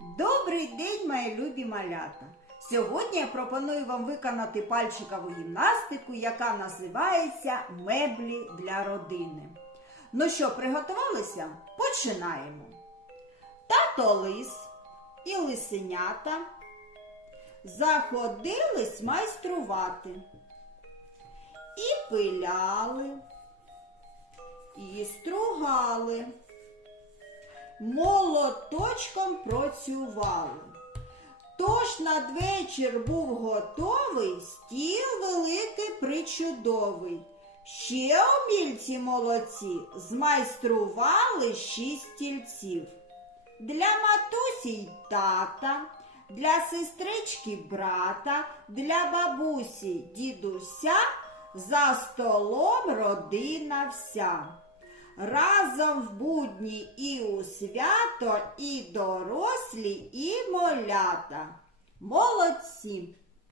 Добрий день, мої любі малята! Сьогодні я пропоную вам виконати пальчикову гімнастику, яка називається меблі для родини. Ну що, приготувалися? Починаємо. Тато лис і лисенята заходились майструвати. І пиляли, і стругали молоточком працювали. Тож надвечір був готовий стіл великий причудовий. Ще умільці молодці змайстрували шість стільців. Для матусі й тата, для сестрички брата, для бабусі дідуся, за столом родина вся. Разом в будні і у свято, і дорослі, і молята. Молодці!